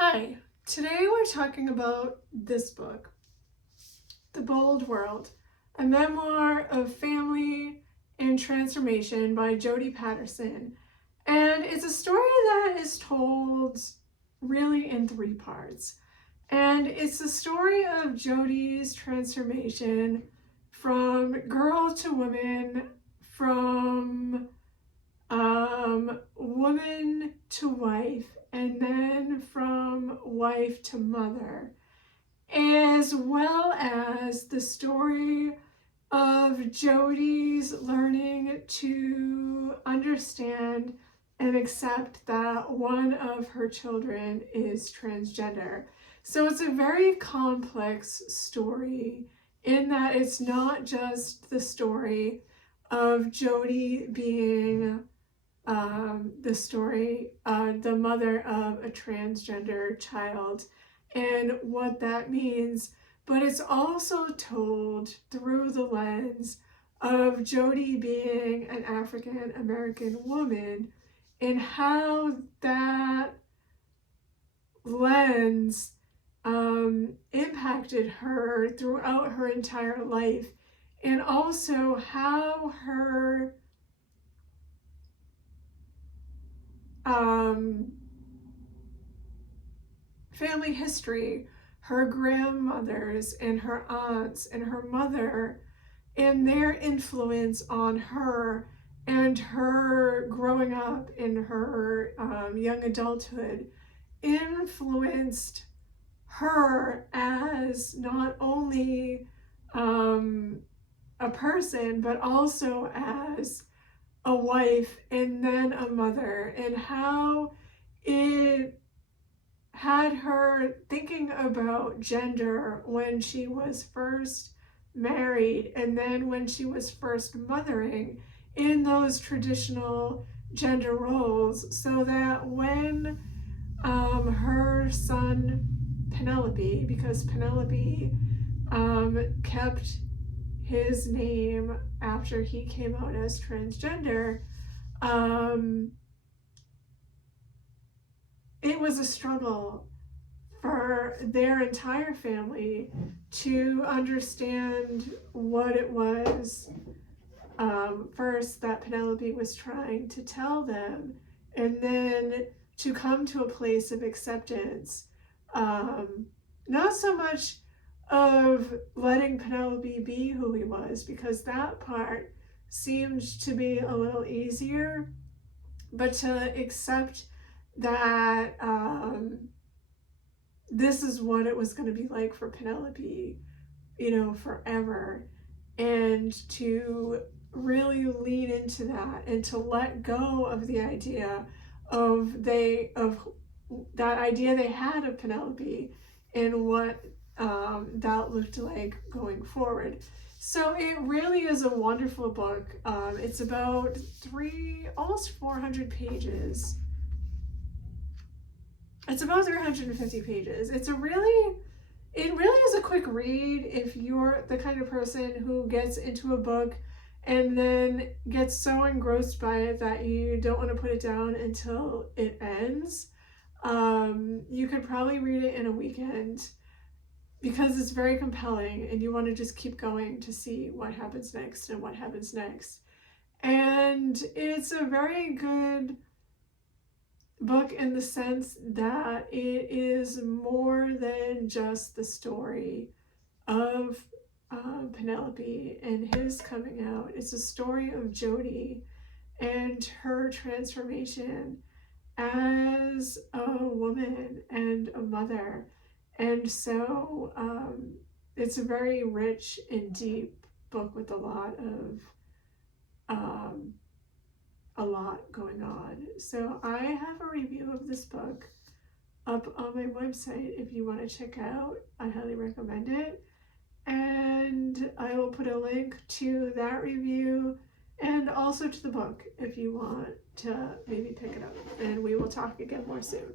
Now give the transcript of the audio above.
Hi, today we're talking about this book, The Bold World, a memoir of family and transformation by Jodie Patterson. And it's a story that is told really in three parts. And it's the story of Jodie's transformation from girl to woman, from woman to wife, and then from wife to mother, as well as the story of Jodie's learning to understand and accept that one of her children is transgender. So it's a very complex story in that it's not just the story of Jodie being the mother of a transgender child and what that means, but it's also told through the lens of Jodie being an African American woman and how that lens impacted her throughout her entire life, and also how her family history, her grandmothers and her aunts and her mother, and their influence on her and her growing up in her young adulthood influenced her as not only a person, but also as a wife and then a mother, and how it had her thinking about gender when she was first married and then when she was first mothering in those traditional gender roles, so that when her son Penelope, because Penelope kept his name after he came out as transgender, it was a struggle for their entire family to understand what it was, first that Penelope was trying to tell them, and then to come to a place of acceptance. Not so much of letting Penelope be who he was, because that part seemed to be a little easier, but to accept that this is what it was going to be like for Penelope, forever, and to really lean into that and to let go of the idea of that idea they had of Penelope and what that looked like going forward. So it really is a wonderful book. It's about almost 400 pages. It's about 350 pages. It really is a quick read if you're the kind of person who gets into a book and then gets so engrossed by it that you don't want to put it down until it ends. You could probably read it in a weekend because it's very compelling and you want to just keep going to see what happens next and what happens next. And it's a very good book in the sense that it is more than just the story of Penelope and his coming out. It's a story of Jodie and her transformation as a woman and a mother. And so it's a very rich and deep book with a lot going on. So I have a review of this book up on my website if you want to check out. I highly recommend it. And I will put a link to that review and also to the book if you want to maybe pick it up. And we will talk again more soon.